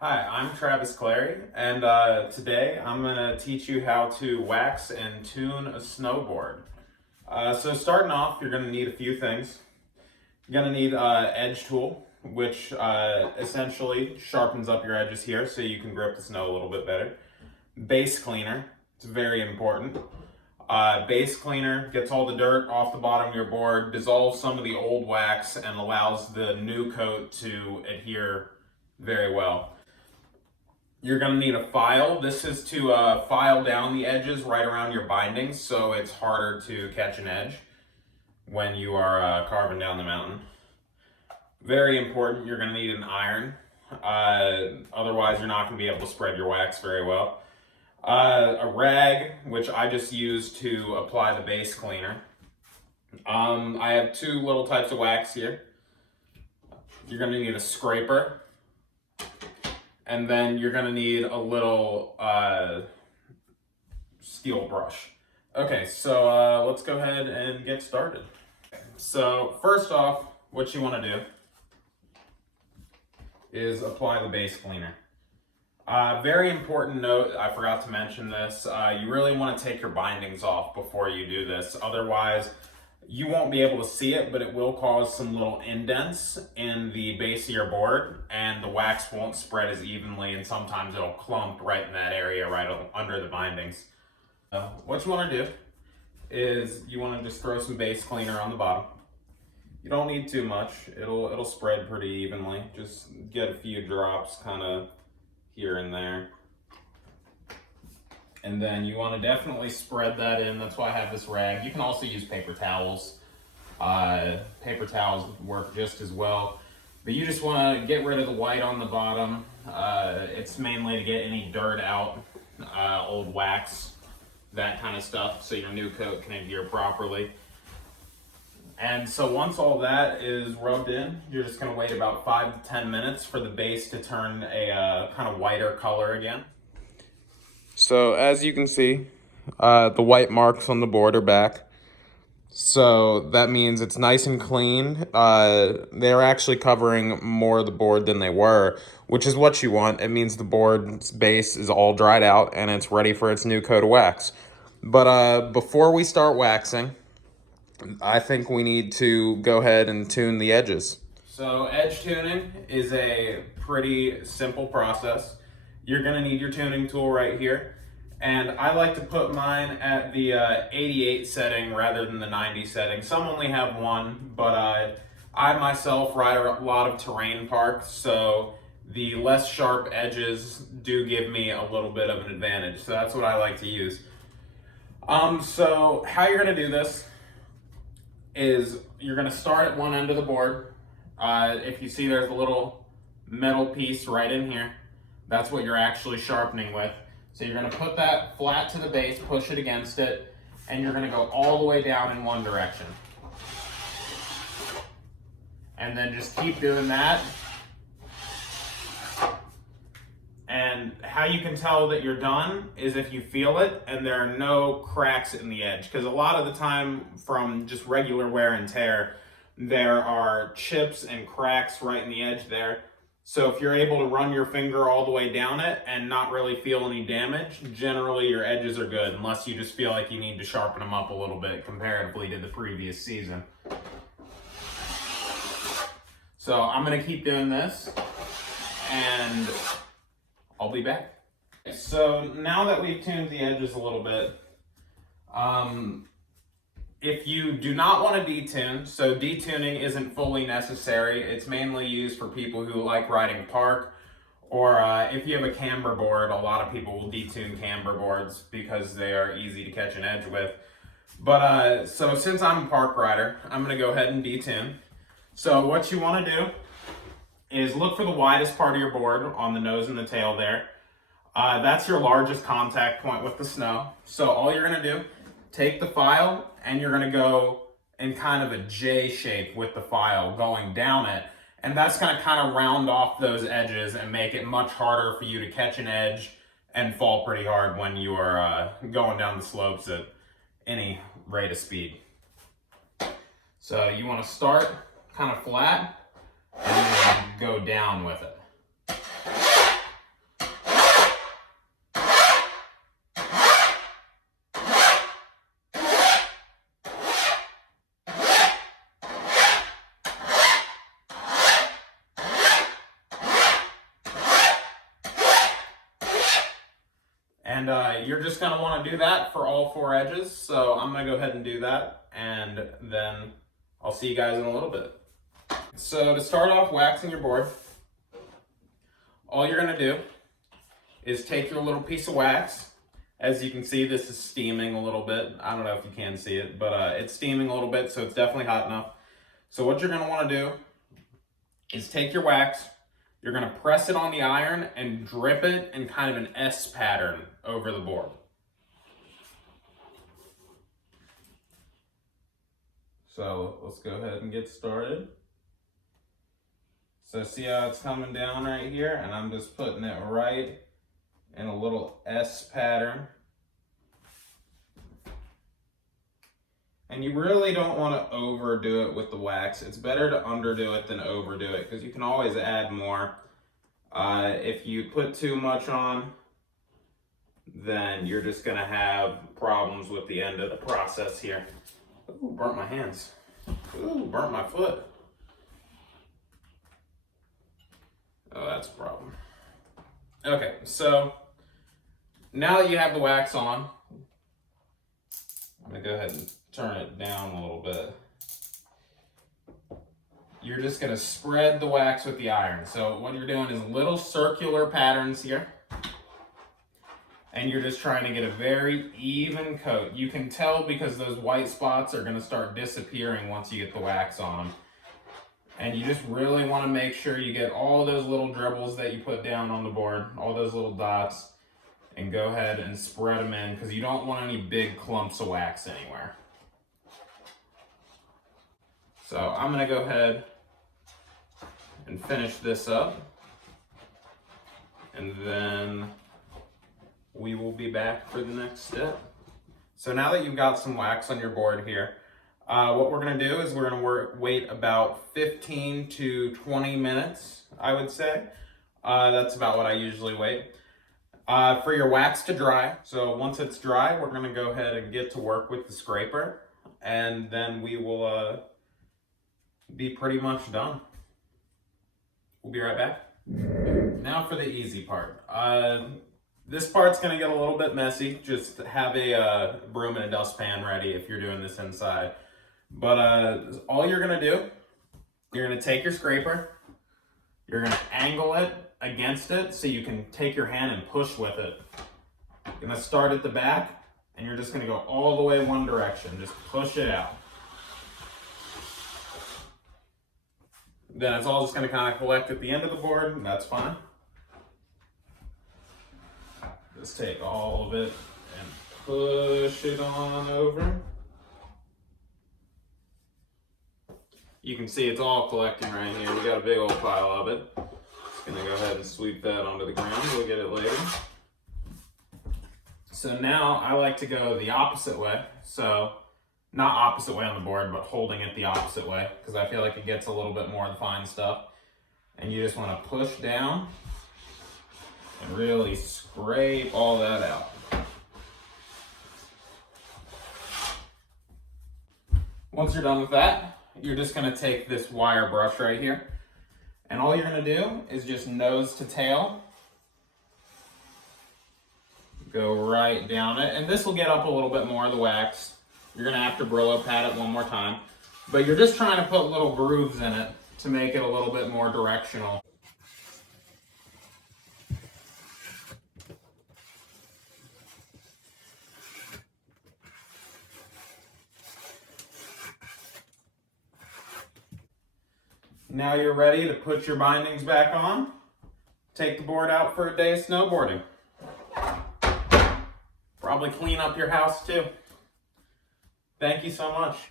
Hi, I'm Travis Clary, and today I'm going to teach you how to wax and tune a snowboard. So starting off, you're going to need a few things. You're going to need edge tool, which essentially sharpens up your edges here so you can grip the snow a little bit better. Base cleaner, it's very important. Base cleaner gets all the dirt off the bottom of your board, dissolves some of the old wax, and allows the new coat to adhere very well. You're going to need a file. This is to file down the edges right around your bindings so it's harder to catch an edge when you are carving down the mountain. Very important, you're going to need an iron. Otherwise, you're not going to be able to spread your wax very well. A rag, which I just use to apply the base cleaner. I have two little types of wax here. You're going to need a scraper. And then you're gonna need a little steel brush. Okay, so let's go ahead and get started. So first off, what you wanna do is apply the base cleaner. Very important note, I forgot to mention this, you really wanna take your bindings off before you do this. Otherwise, you won't be able to see it, but it will cause some little indents in the base of your board, and the wax won't spread as evenly, and sometimes it'll clump right in that area, right under the bindings. What you want to do is you want to just throw some base cleaner on the bottom. You don't need too much; it'll spread pretty evenly. Just get a few drops, kind of here and there. And then you want to definitely spread that in. That's why I have this rag. You can also use paper towels. Paper towels work just as well. But you just want to get rid of the white on the bottom. It's mainly to get any dirt out, old wax, that kind of stuff, so your new coat can adhere properly. And so once all that is rubbed in, you're just going to wait about 5 to 10 minutes for the base to turn a kind of whiter color again. So as you can see, the white marks on the board are back. So that means it's nice and clean. They're actually covering more of the board than they were, which is what you want. It means the board's base is all dried out and it's ready for its new coat of wax. But before we start waxing, I think we need to go ahead and tune the edges. So edge tuning is a pretty simple process. You're gonna need your tuning tool right here. And I like to put mine at the 88 setting rather than the 90 setting. Some only have one, but I myself ride a lot of terrain parks, so the less sharp edges do give me a little bit of an advantage. So that's what I like to use. So how you're gonna do this is you're gonna start at one end of the board. If you see there's a little metal piece right in here, that's what you're actually sharpening with. So you're gonna put that flat to the base, push it against it, and you're gonna go all the way down in one direction. And then just keep doing that. And how you can tell that you're done is if you feel it and there are no cracks in the edge. Because a lot of the time from just regular wear and tear, there are chips and cracks right in the edge there. So if you're able to run your finger all the way down it and not really feel any damage, generally your edges are good, unless you just feel like you need to sharpen them up a little bit comparatively to the previous season. So I'm gonna keep doing this and I'll be back. So now that we've tuned the edges a little bit, if you do not want to detune, so detuning isn't fully necessary. It's mainly used for people who like riding park, or if you have a camber board, a lot of people will detune camber boards because they are easy to catch an edge with. But so since I'm a park rider, I'm gonna go ahead and detune. So what you want to do is look for the widest part of your board on the nose and the tail there. That's your largest contact point with the snow. So all you're gonna do, take the file and you're gonna go in kind of a J shape with the file going down it. And that's gonna kind of round off those edges and make it much harder for you to catch an edge and fall pretty hard when you are going down the slopes at any rate of speed. So you wanna start kind of flat and then go down with it. And you're just gonna wanna do that for all 4 edges. So I'm gonna go ahead and do that, and then I'll see you guys in a little bit. So to start off waxing your board, all you're gonna do is take your little piece of wax. As you can see, this is steaming a little bit. I don't know if you can see it, but it's steaming a little bit, so it's definitely hot enough. So what you're gonna wanna do is take your wax, you're gonna press it on the iron and drip it in kind of an S pattern over the board. So let's go ahead and get started. So see how it's coming down right here? And I'm just putting it right in a little S pattern. And you really don't want to overdo it with the wax. It's better to underdo it than overdo it, because you can always add more. If you put too much on, then you're just going to have problems with the end of the process here. Ooh, burnt my hands. Ooh, burnt my foot. Oh, that's a problem. Okay, so now that you have the wax on, I'm gonna go ahead and turn it down a little bit. You're just gonna spread the wax with the iron. So what you're doing is little circular patterns here. And you're just trying to get a very even coat. You can tell because those white spots are gonna start disappearing once you get the wax on them. And you just really wanna make sure you get all those little dribbles that you put down on the board, all those little dots, and go ahead and spread them in, because you don't want any big clumps of wax anywhere. So I'm gonna go ahead and finish this up, and then we will be back for the next step. So now that you've got some wax on your board here, what we're gonna do is we're gonna wait about 15 to 20 minutes, I would say. That's about what I usually wait. For your wax to dry. So once it's dry, we're gonna go ahead and get to work with the scraper, and then we will be pretty much done. We'll be right back. Now for the easy part. This part's gonna get a little bit messy. Just have a broom and a dustpan ready if you're doing this inside. But all you're gonna do, you're gonna take your scraper, you're gonna angle it against it so you can take your hand and push with it. You're gonna start at the back, and you're just gonna go all the way one direction. Just push it out. Then it's all just gonna kind of collect at the end of the board, and that's fine. Just take all of it and push it on over. You can see it's all collecting right here. We got a big old pile of it. Just gonna go ahead and sweep that onto the ground. We'll get it later. So now I like to go the opposite way. So not opposite way on the board, but holding it the opposite way, because I feel like it gets a little bit more of the fine stuff. And you just want to push down and really scrape all that out. Once you're done with that, you're just gonna take this wire brush right here, and all you're gonna do is just nose to tail, go right down it, and this will get up a little bit more of the wax. You're gonna have to Brillo pad it one more time, but you're just trying to put little grooves in it to make it a little bit more directional. Now you're ready to put your bindings back on. Take the board out for a day of snowboarding. Probably clean up your house too. Thank you so much.